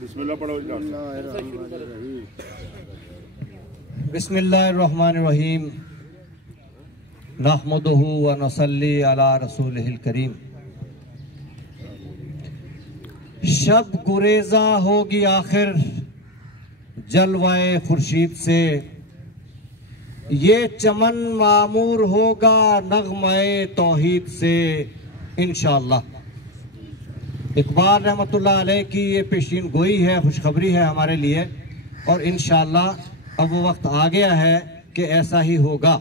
बिस्मिल्लाह पढ़ो। बिस्मिल्लाहिर्रहमानिर्रहीम। नहमदुहु व नसल्ली अला रसूलिहिल करीम। शब गुरेजा होगी आखिर जलवाए खुर्शीद से, ये चमन मामूर होगा नगमाए तौहीद से इंशाअल्लाह। इकबाल रहमतुल्लाह अलैह की ये पेशीन गोई है, खुशखबरी है हमारे लिए, और इंशाअल्लाह अब वो वक्त आ गया है कि ऐसा ही होगा।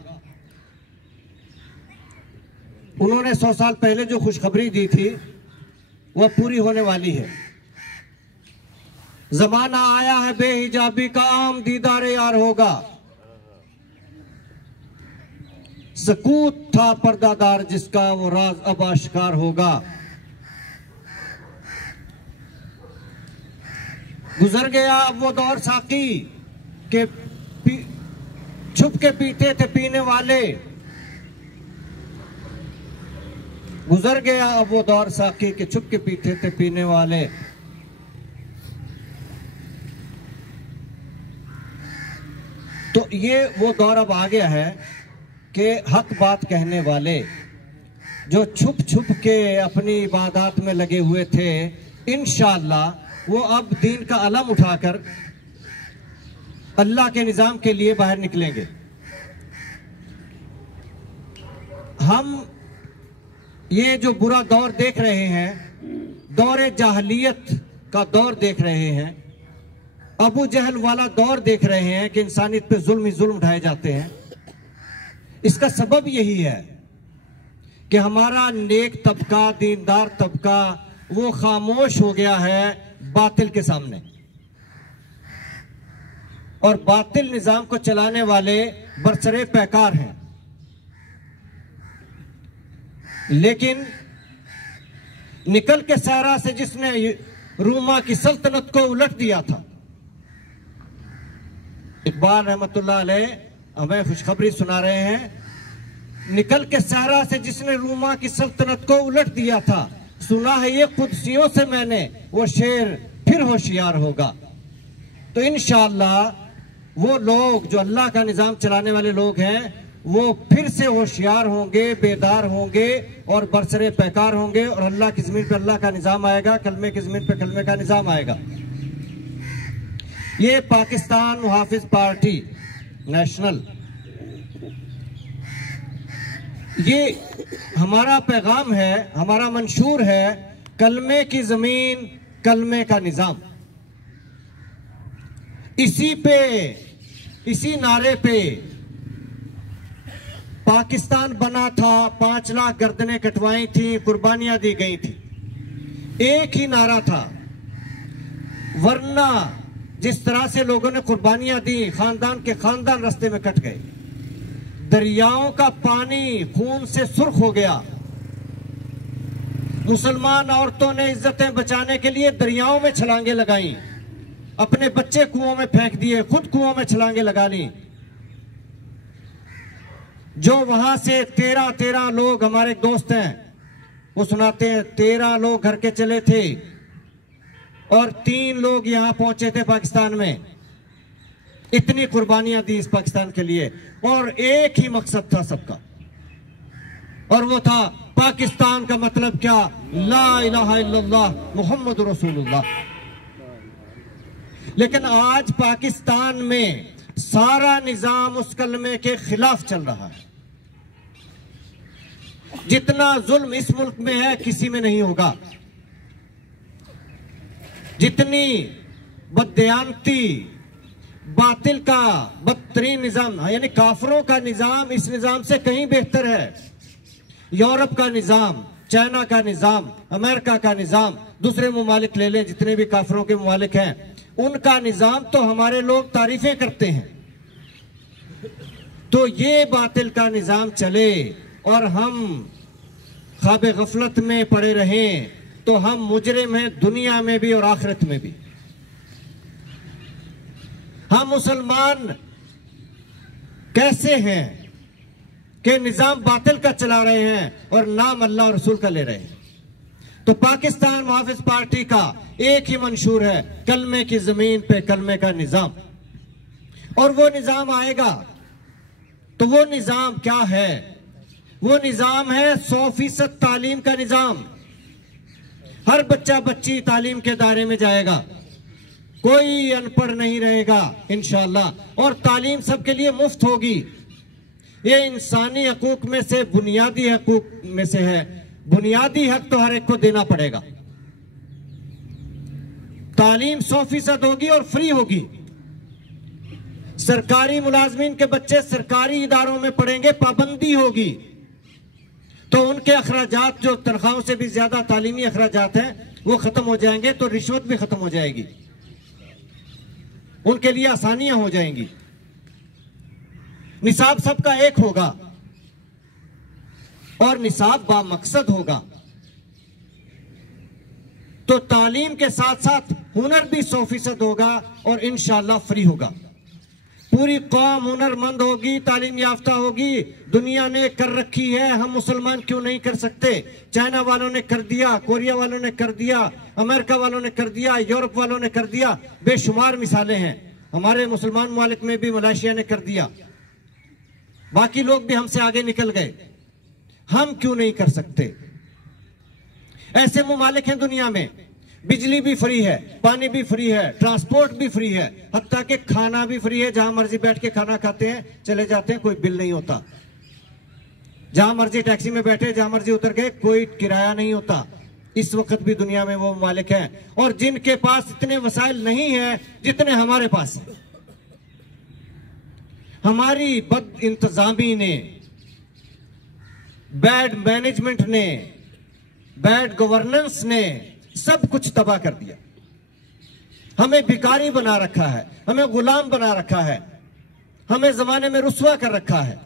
उन्होंने 100 साल पहले जो खुशखबरी दी थी वह पूरी होने वाली है। जमाना आया है बेहिजाबी का, आम दीदार यार होगा। सकूत था पर्दादार जिसका, वो राज अब आश्कार होगा। गुजर गया अब वो दौर साकी के छुप के पीते थे पीने वाले। गुजर गया अब वो दौर साकी के छुप के पीते थे पीने वाले। तो ये वो दौर अब आ गया है कि हक बात कहने वाले जो छुप छुप के अपनी इबादत में लगे हुए थे, इंशाअल्लाह वो अब दीन का अलम उठाकर अल्लाह के निजाम के लिए बाहर निकलेंगे। हम ये जो बुरा दौर देख रहे हैं, दौरे जाहलियत का दौर देख रहे हैं, अबू जहल वाला दौर देख रहे हैं कि इंसानियत पे जुल्म ही जुल्म उठाए जाते हैं। इसका सबब यही है कि हमारा नेक तबका, दीनदार तबका वो खामोश हो गया है बातिल के सामने, और बातिल निजाम को चलाने वाले बरसरे पैकार हैं। लेकिन निकल के सहरा से जिसने रूमा की सल्तनत को उलट दिया था, इकबाल रहमतुल्लाह अलैह हमें खुशखबरी सुना रहे हैं। निकल के सहरा से जिसने रूमा की सल्तनत को उलट दिया था, सुना है ये कुदसियों से मैंने, वो शेर फिर होशियार होगा। तो इंशाअल्लाह वो लोग जो अल्लाह का निजाम चलाने वाले लोग हैं, वो फिर से होशियार होंगे, बेदार होंगे और बरसरे पैकार होंगे, और अल्लाह की जमीन पे अल्लाह का निजाम आएगा, कलमे की जमीन पे कलमे का निजाम आएगा। ये पाकिस्तान मुहाफिज पार्टी नेशनल, ये हमारा पैगाम है, हमारा मंशूर है, कलमे की जमीन कलमे का निजाम। इसी नारे पे पाकिस्तान बना था, 5 लाख गर्दनें कटवाई थी, कुर्बानियां दी गई थी, एक ही नारा था। वरना जिस तरह से लोगों ने कुर्बानियां दी, खानदान के खानदान रास्ते में कट गए, दरियाओं का पानी खून से सुर्ख हो गया। मुसलमान औरतों ने इज्जतें बचाने के लिए दरियाओं में छलांगे लगाई, अपने बच्चे कुओं में फेंक दिए, खुद कुओं में छलांगे लगा ली। जो वहां से 13 लोग, हमारे एक दोस्त हैं वो सुनाते हैं, 13 लोग घर के चले थे और 3 लोग यहां पहुंचे थे पाकिस्तान में। इतनी कुर्बानियां दी इस पाकिस्तान के लिए, और एक ही मकसद था सबका, और वो था पाकिस्तान का मतलब क्या, ला इलाहा इल्लल्लाह मुहम्मद रसूलुल्लाह। लेकिन आज पाकिस्तान में सारा निजाम उस कलमे के खिलाफ चल रहा है। जितना जुल्म इस मुल्क में है किसी में नहीं होगा, जितनी बददियानती, बातिल का बदतरीन निजाम, यानी काफरों का निजाम इस निजाम से कहीं बेहतर है। यूरोप का निजाम, चाइना का निजाम, अमेरिका का निजाम, दूसरे ममालिक ले लें, जितने भी काफरों के ममालिक हैं, उनका निजाम तो हमारे लोग तारीफें करते हैं। तो ये बातिल का निजाम चले और हम ख्वाब गफलत में पड़े रहें, तो हम मुजरिम हैं दुनिया में भी और आखिरत में भी। हम मुसलमान कैसे हैं कि निजाम बातिल का चला रहे हैं और नाम अल्लाह और रसूल का ले रहे हैं। तो तो पाकिस्तान मुहाफिज पार्टी का एक ही मंशूर है, कलमे की जमीन पे कलमे का निजाम। और वो निजाम आएगा तो वो निजाम क्या है? वो निजाम है 100% तालीम का निजाम। हर बच्चा बच्ची तालीम के दायरे में जाएगा, कोई अनपढ़ नहीं रहेगा इंशाअल्लाह। और तालीम सबके लिए मुफ्त होगी। ये इंसानी हकूक में से बुनियादी हकूक में से है। बुनियादी हक तो हर एक को देना पड़ेगा। तालीम 100% होगी और फ्री होगी। सरकारी मुलाजमीन के बच्चे सरकारी इदारों में पढ़ेंगे, पाबंदी होगी तो उनके अखराजात जो तनख्वाहों से भी ज्यादा तालीमी अखराजात हैं वो खत्म हो जाएंगे, तो रिश्वत भी खत्म हो जाएगी, उनके लिए आसानियां हो जाएंगी। निसाब सबका एक होगा और निसाब बामकसद होगा। तो तालीम के साथ साथ हुनर भी 100% होगा और इंशाअल्लाह फ्री होगा। पूरी कौम हुनरमंद होगी, तालीम याफ्ता होगी। दुनिया ने कर रखी है, हम मुसलमान क्यों नहीं कर सकते? चाइना वालों ने कर दिया, कोरिया वालों ने कर दिया, अमेरिका वालों ने कर दिया, यूरोप वालों ने कर दिया, बेशुमार मिसालें हैं। हमारे मुसलमान मुमालिक में भी मलेशिया ने कर दिया, बाकी लोग भी हमसे आगे निकल गए। हम क्यों नहीं कर सकते? ऐसे मुमालिक हैं दुनिया में, बिजली भी फ्री है, पानी भी फ्री है, ट्रांसपोर्ट भी फ्री है, हत्ता कि खाना भी फ्री है। जहां मर्जी बैठ के खाना खाते हैं, चले जाते हैं, कोई बिल नहीं होता। जहां मर्जी टैक्सी में बैठे, जहां मर्जी उतर गए, कोई किराया नहीं होता। इस वक्त भी दुनिया में वो मालिक हैं। और जिनके पास इतने वसाइल नहीं है जितने हमारे पास है। हमारी बद इंतजामी ने, बैड मैनेजमेंट ने, बैड गवर्नेंस ने सब कुछ तबाह कर दिया। हमें भिखारी बना रखा है, हमें गुलाम बना रखा है, हमें जमाने में रुस्वा कर रखा है।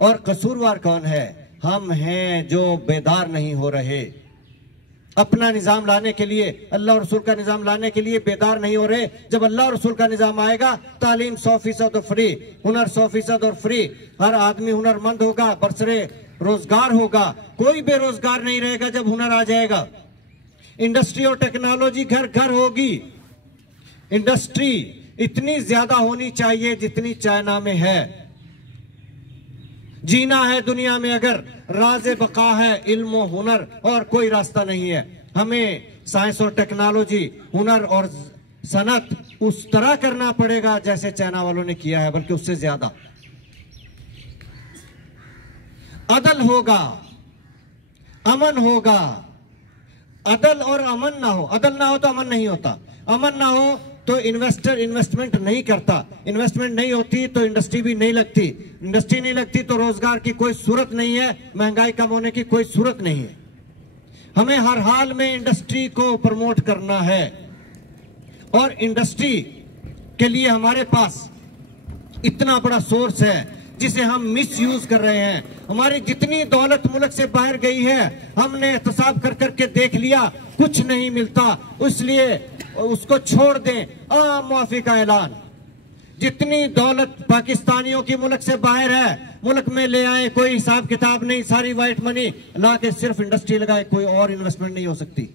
और कसूरवार कौन है? हम हैं जो बेदार नहीं हो रहे। अपना निजाम लाने के लिए, अल्लाह और रसूल का निजाम लाने के लिए बेदार नहीं हो रहे। जब अल्लाह और रसूल का निजाम आएगा, तालीम 100% और फ्री, हुनर 100% और फ्री, हर आदमी हुनरमंद होगा, बरसरे रोजगार होगा, कोई बेरोजगार नहीं रहेगा जब हुनर आ जाएगा। इंडस्ट्री और टेक्नोलॉजी घर घर होगी। इंडस्ट्री इतनी ज्यादा होनी चाहिए जितनी चाइना में है। जीना है दुनिया में अगर, राज़े बका है इल्म और हुनर, और कोई रास्ता नहीं है। हमें साइंस और टेक्नोलॉजी, हुनर और सनत उस तरह करना पड़ेगा जैसे चाइना वालों ने किया है, बल्कि उससे ज्यादा। अदल होगा, अमन होगा। अदल और अमन ना हो, अदल ना हो तो अमन नहीं होता, अमन ना हो तो इन्वेस्टर इन्वेस्टमेंट नहीं करता, इन्वेस्टमेंट नहीं होती तो इंडस्ट्री भी नहीं लगती, इंडस्ट्री नहीं लगती तो रोजगार की कोई सूरत नहीं है, महंगाई कम होने की कोई सूरत नहीं है। हमें हर हाल में इंडस्ट्री को प्रमोट करना है। और इंडस्ट्री के लिए हमारे पास इतना बड़ा सोर्स है जिसे हम मिस यूज कर रहे हैं। हमारी जितनी दौलत मुल्क से बाहर गई है, हमने एहतसाब कर करके देख लिया, कुछ नहीं मिलता, इसलिए उसको छोड़ दें। आम मुआफी का ऐलान, जितनी दौलत पाकिस्तानियों की मुल्क से बाहर है, मुल्क में ले आए, कोई हिसाब किताब नहीं, सारी व्हाइट मनी ला के सिर्फ इंडस्ट्री लगाए, कोई और इन्वेस्टमेंट नहीं हो सकती।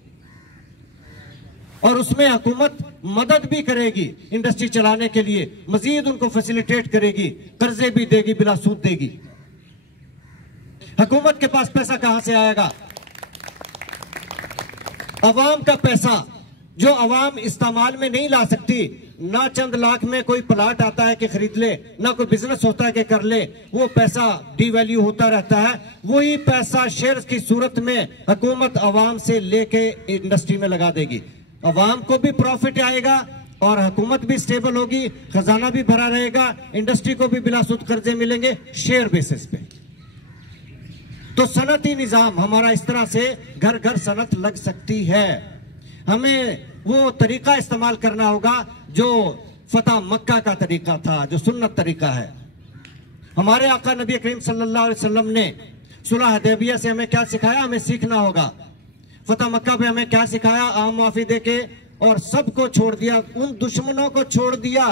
और उसमें हुकूमत मदद भी करेगी इंडस्ट्री चलाने के लिए, मजीद उनको फैसिलिटेट करेगी, कर्जे भी देगी, बिला सूद देगी। हुकूमत के पास पैसा कहां से आएगा? अवाम का पैसा जो अवाम इस्तेमाल में नहीं ला सकती। ना चंद लाख में कोई प्लाट आता है कि खरीद ले, ना कोई बिजनेस होता है कि कर ले, वो पैसा डीवैल्यू होता रहता है। वही पैसा शेयर्स की सूरत में हुकूमत अवाम से लेके इंडस्ट्री में लगा देगी। अवाम को भी प्रॉफिट आएगा और हुकूमत भी स्टेबल होगी, खजाना भी भरा रहेगा, इंडस्ट्री को भी बिलासुद कर्जे मिलेंगे शेयर बेसिस पे। तो सनती निजाम हमारा इस तरह से घर घर सनत लग सकती है। हमें वो तरीका इस्तेमाल करना होगा जो फतह मक्का का तरीका था, जो सुन्नत तरीका है। हमारे आका नबी करीम सल्लल्लाहु अलैहि वसल्लम ने सुलह हुदैबिया से हमें क्या सिखाया? हमें सीखना होगा। फतह मक्का पे हमें क्या सिखाया? आम माफी देके और सबको छोड़ दिया, उन दुश्मनों को छोड़ दिया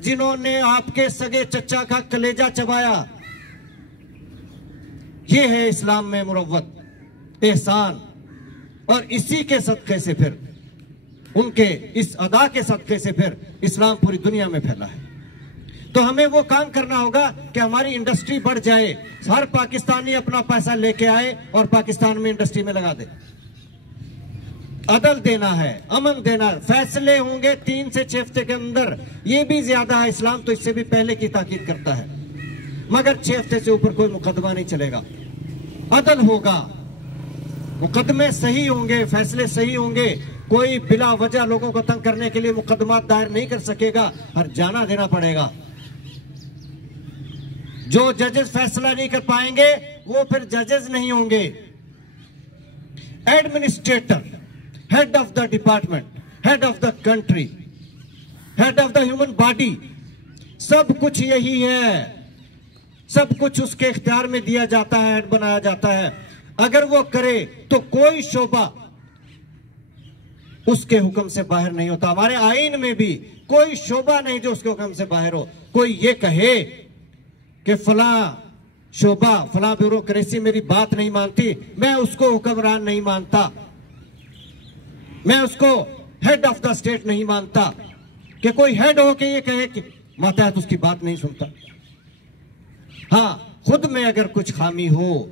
जिन्होंने आपके सगे चचा का कलेजा चबाया। ये है इस्लाम में मुरव्वत, एहसान और इसी के सदक़े से फिर उनके इस अदा के सदक़े से फिर इस्लाम पूरी दुनिया में फैला है। तो हमें वो काम करना होगा कि हमारी इंडस्ट्री बढ़ जाए, हर पाकिस्तानी अपना पैसा लेके आए और पाकिस्तान में इंडस्ट्री में लगा दे। अदल देना है, अमन देना है, फैसले होंगे 3 से 6 हफ्ते के अंदर। ये भी ज्यादा है, इस्लाम तो इससे भी पहले की ताकीद करता है, मगर 6 हफ्ते से ऊपर कोई मुकदमा नहीं चलेगा। अदल होगा, मुकदमे सही होंगे, फैसले सही होंगे। कोई बिला वजह लोगों को तंग करने के लिए मुकदमा दायर नहीं कर सकेगा, हर जाना देना पड़ेगा। जो जजेस फैसला नहीं कर पाएंगे वो फिर जजेस नहीं होंगे। Administrator, head of the department, head of the country, head of the human body, सब कुछ यही है, सब कुछ उसके इख्तियार में दिया जाता है, हेड बनाया जाता है। अगर वो करे तो कोई शोबा उसके हुक्म से बाहर नहीं होता। हमारे आईन में भी कोई शोबा नहीं जो उसके हुक्म से बाहर हो। कोई ये कहे कि फला शोबा, फला ब्यूरोक्रेसी मेरी बात नहीं मानती, मैं उसको हुक्मरान नहीं मानता, मैं उसको हेड ऑफ द स्टेट नहीं मानता, कि कोई हेड हो के ये कहे कि मातहत उसकी बात नहीं सुनता। हाँ, खुद में अगर कुछ खामी हो,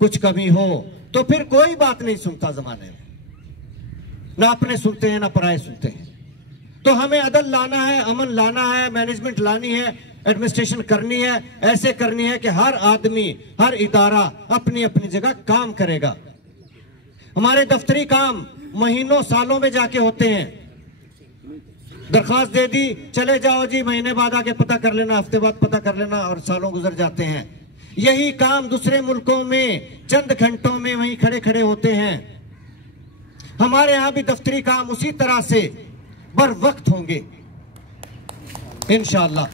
कुछ कमी हो, तो फिर कोई बात नहीं सुनता जमाने में, ना अपने सुनते हैं ना पराए सुनते हैं। तो हमें अदल लाना है, अमन लाना है, मैनेजमेंट लानी है, एडमिनिस्ट्रेशन करनी है, ऐसे करनी है कि हर आदमी, हर इदारा अपनी अपनी जगह काम करेगा। हमारे दफ्तरी काम महीनों सालों में जाके होते हैं। दरखास्त दे दी, चले जाओ जी, महीने बाद आके पता कर लेना, हफ्ते बाद पता कर लेना, और सालों गुजर जाते हैं। यही काम दूसरे मुल्कों में चंद घंटों में वहीं खड़े खड़े होते हैं। हमारे यहां भी दफ्तरी काम उसी तरह से बर वक्त होंगे इंशाअल्लाह।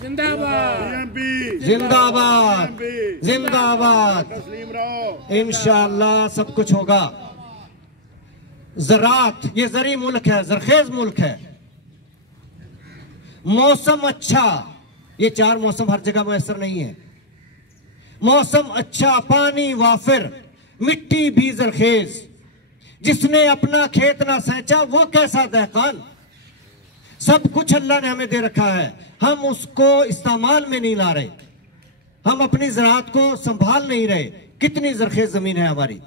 जिंदाबाद, जिंदाबाद, जिंदाबाद। इंशाअल्लाह सब कुछ होगा। ज़राअत, ये ज़री मुल्क है, ज़रखेज़ मुल्क है। मौसम अच्छा, ये 4 मौसम हर जगह मुयस्सर नहीं है। मौसम अच्छा, पानी वाफिर, मिट्टी भी ज़रखेज़। जिसने अपना खेत ना सेंचा वो कैसा दहकान। सब कुछ अल्लाह ने हमें दे रखा है, हम उसको इस्तेमाल में नहीं ला रहे, हम अपनी ज़राअत को संभाल नहीं रहे। कितनी ज़रखेज़ ज़मीन है हमारी,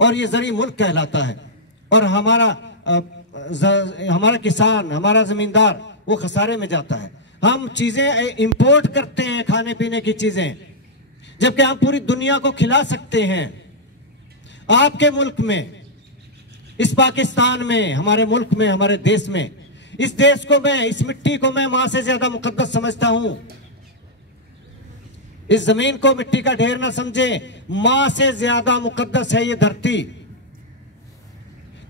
और ये ज़री मुल्क कहलाता है। और हमारा किसान, हमारा ज़मींदार वो खसारे में जाता है। हम चीज़ें इंपोर्ट करते हैं, खाने पीने की चीज़ें, जबकि हम पूरी दुनिया को खिला सकते हैं। आपके मुल्क में, इस पाकिस्तान में, हमारे मुल्क में, हमारे देश में, इस देश को मैं, इस मिट्टी को मैं मां से ज्यादा मुकद्दस समझता हूं। इस जमीन को मिट्टी का ढेर ना समझे, मां से ज्यादा मुकद्दस है ये धरती।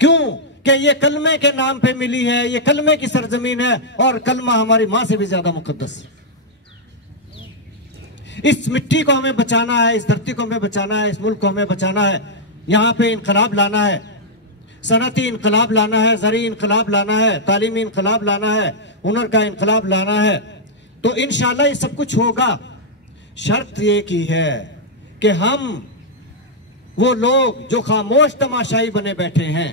क्यों? कि ये कलमे के नाम पे मिली है, ये कलमे की सरजमीन है, और कलमा हमारी मां से भी ज्यादा मुकद्दस। इस मिट्टी को हमें बचाना है, इस धरती को हमें बचाना है, इस मुल्क को हमें बचाना है। यहां पे इनकलाब लाना है, सनती इनकलाब लाना है, ज़री इनकलाब लाना है, तालीमी इनकलाब लाना है, हुनर का इनकलाब लाना है। तो इंशाअल्लाह ये सब कुछ होगा। शर्त ये की है कि हम वो लोग जो खामोश तमाशाई बने बैठे हैं,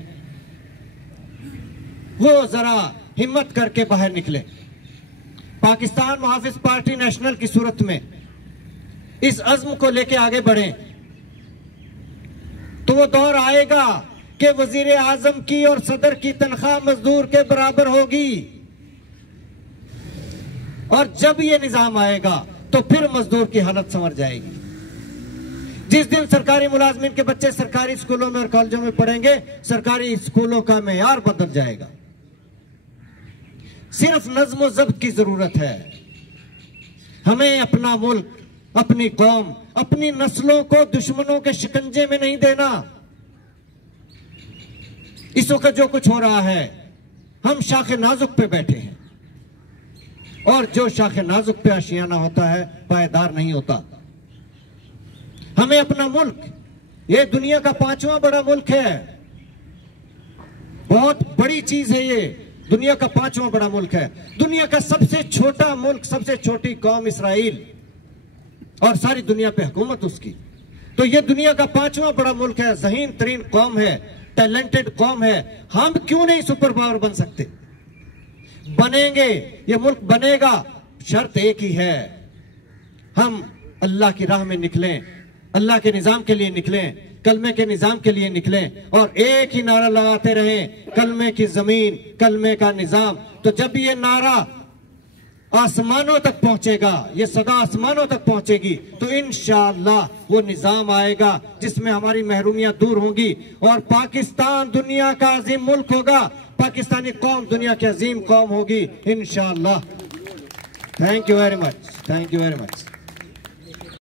वो जरा हिम्मत करके बाहर निकले। पाकिस्तान मुहाफिज पार्टी नेशनल की सूरत में इस अज़्म को लेके आगे बढ़े, तो वो दौर आएगा कि वजीर आजम की और सदर की तनख्वाह मजदूर के बराबर होगी। और जब ये निजाम आएगा तो फिर मजदूर की हालत संवर जाएगी। जिस दिन सरकारी मुलाजमीन के बच्चे सरकारी स्कूलों में और कॉलेजों में पढ़ेंगे, सरकारी स्कूलों का मेयार बदल जाएगा। सिर्फ नज्म ज़ब्त की जरूरत है। हमें अपना मुल्क, अपनी कौम, अपनी नस्लों को दुश्मनों के शिकंजे में नहीं देना। इस वक्त जो कुछ हो रहा है, हम शाखे नाजुक पे बैठे हैं, और जो शाखे नाजुक पे आशियाना होता है पायदार नहीं होता। हमें अपना मुल्क, ये दुनिया का 5वां बड़ा मुल्क है, बहुत बड़ी चीज है ये। दुनिया का 5वां बड़ा मुल्क है। दुनिया का सबसे छोटा मुल्क, सबसे छोटी कौम इसराइल, और सारी दुनिया पे हुकूमत उसकी। तो ये दुनिया का 5वां बड़ा मुल्क है, ज़हीन तरीन कौम है, टैलेंटेड कौम है। हम क्यों नहीं सुपर पावर बन सकते? बनेंगे, ये मुल्क बनेगा। शर्त एक ही है, हम अल्लाह की राह में निकलें, अल्लाह के निजाम के लिए निकलें, कलमे के निजाम के लिए निकलें और एक ही नारा लगाते रहें, कलमे की जमीन, कलमे का निजाम। तो जब ये नारा आसमानों तक पहुंचेगा, ये सदा आसमानों तक पहुंचेगी, तो इंशाअल्लाह वो निजाम आएगा जिसमें हमारी महरूमियां दूर होंगी और पाकिस्तान दुनिया का अजीम मुल्क होगा, पाकिस्तानी कौम दुनिया की अजीम कौम होगी इंशाअल्लाह। Thank you very much, thank you very much.